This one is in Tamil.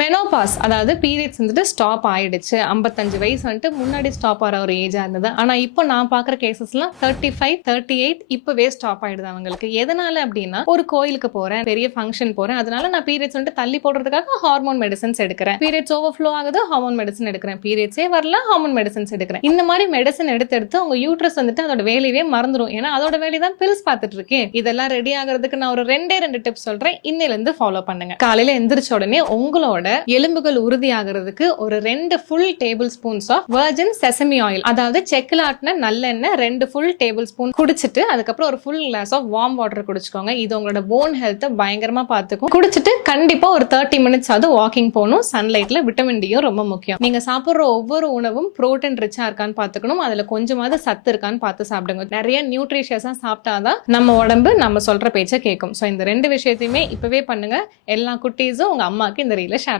மெனோபாஸ் அதாவது பீரியட்ஸ் வந்துட்டு ஸ்டாப் ஆயிடுச்சு. 55 வயசு வந்துட்டு முன்னாடி ஸ்டாப் ஆகிற ஒரு ஏஜா இருந்தது. ஆனா இப்போ நான் பாக்குற கேசஸ்லாம் 35, 38 இப்பவே ஸ்டாப் ஆயிடுது அவங்களுக்கு. எதனால அப்படின்னா, ஒரு கோயிலுக்கு போறேன், பெரிய ஃபங்க்ஷன் போறேன், அதனால நான் பீரியட்ஸ் வந்துட்டு தள்ளி போடுறதுக்காக ஹார்மோன் மெடிசன்ஸ் எடுக்கிறேன். பீரியட்ஸ் ஓவர்ஃப்ளோ ஆகுது, ஹார்மோன் மெடிசன் எடுக்கிறேன். பீரியட்ஸே வரல, ஹார்மோன் மெடிசன்ஸ் எடுக்கிறேன். இந்த மாதிரி மெடிசன் எடுத்து உங்க யூட்ரஸ் வந்துட்டு அதோட வேலையே மறந்துடும். ஏன்னா அதோட வேலையை தான் பில்ஸ் பார்த்துட்டு இருக்கேன். இதெல்லாம் ரெடி ஆகிறதுக்கு நான் ஒரு ரெண்டு டிப்ஸ் சொல்றேன். இன்னையில இருந்து ஃபாலோ பண்ணுங்க. காலையில எந்திரிச்ச உடனே உங்களோட எலும்புகள் உறுதியாகிறதுக்கு ஒரு 2 full tablespoons of virgin sesame oil, அதாவது செக்கில் ஆட்டின நல்லெண்ணெய் 2 ஃபுல் டேபிள் ஸ்பூன் குடிச்சிட்டு அதுக்கப்புறம் ஒரு full glass of warm water குடிச்சுக்கோங்க. இது உங்களோட போன் ஹெல்த்தை பயங்கரமா பார்த்துக்கும். குடிச்சிட்டு கண்டிப்பா ஒரு 30 மினிட்ஸ் ஆகுது வாக்கிங் போகணும். சன்லைட்ல விட்டமின் டியும் ரொம்ப முக்கியம். நீங்க சாப்பிடுற ஒவ்வொரு உணவும் புரோட்டீன் ரிச்சா இருக்கான்னு பார்த்துக்கணும். அதுல கொஞ்சமாவது சத்து இருக்கான்னு பார்த்து சாப்பிடுங்க. நிறைய நியூட்ரிஷியஸா சாப்பிட்டாதான் நம்ம உடம்பு நம்ம சொல்ற பேச்சை கேட்கும். ஸோ இந்த 2 விஷயத்தையுமே இப்பவே பண்ணுங்க. எல்லா குட்டீஸும் உங்க அம்மாக்கு இந்த ரீல ஷேர்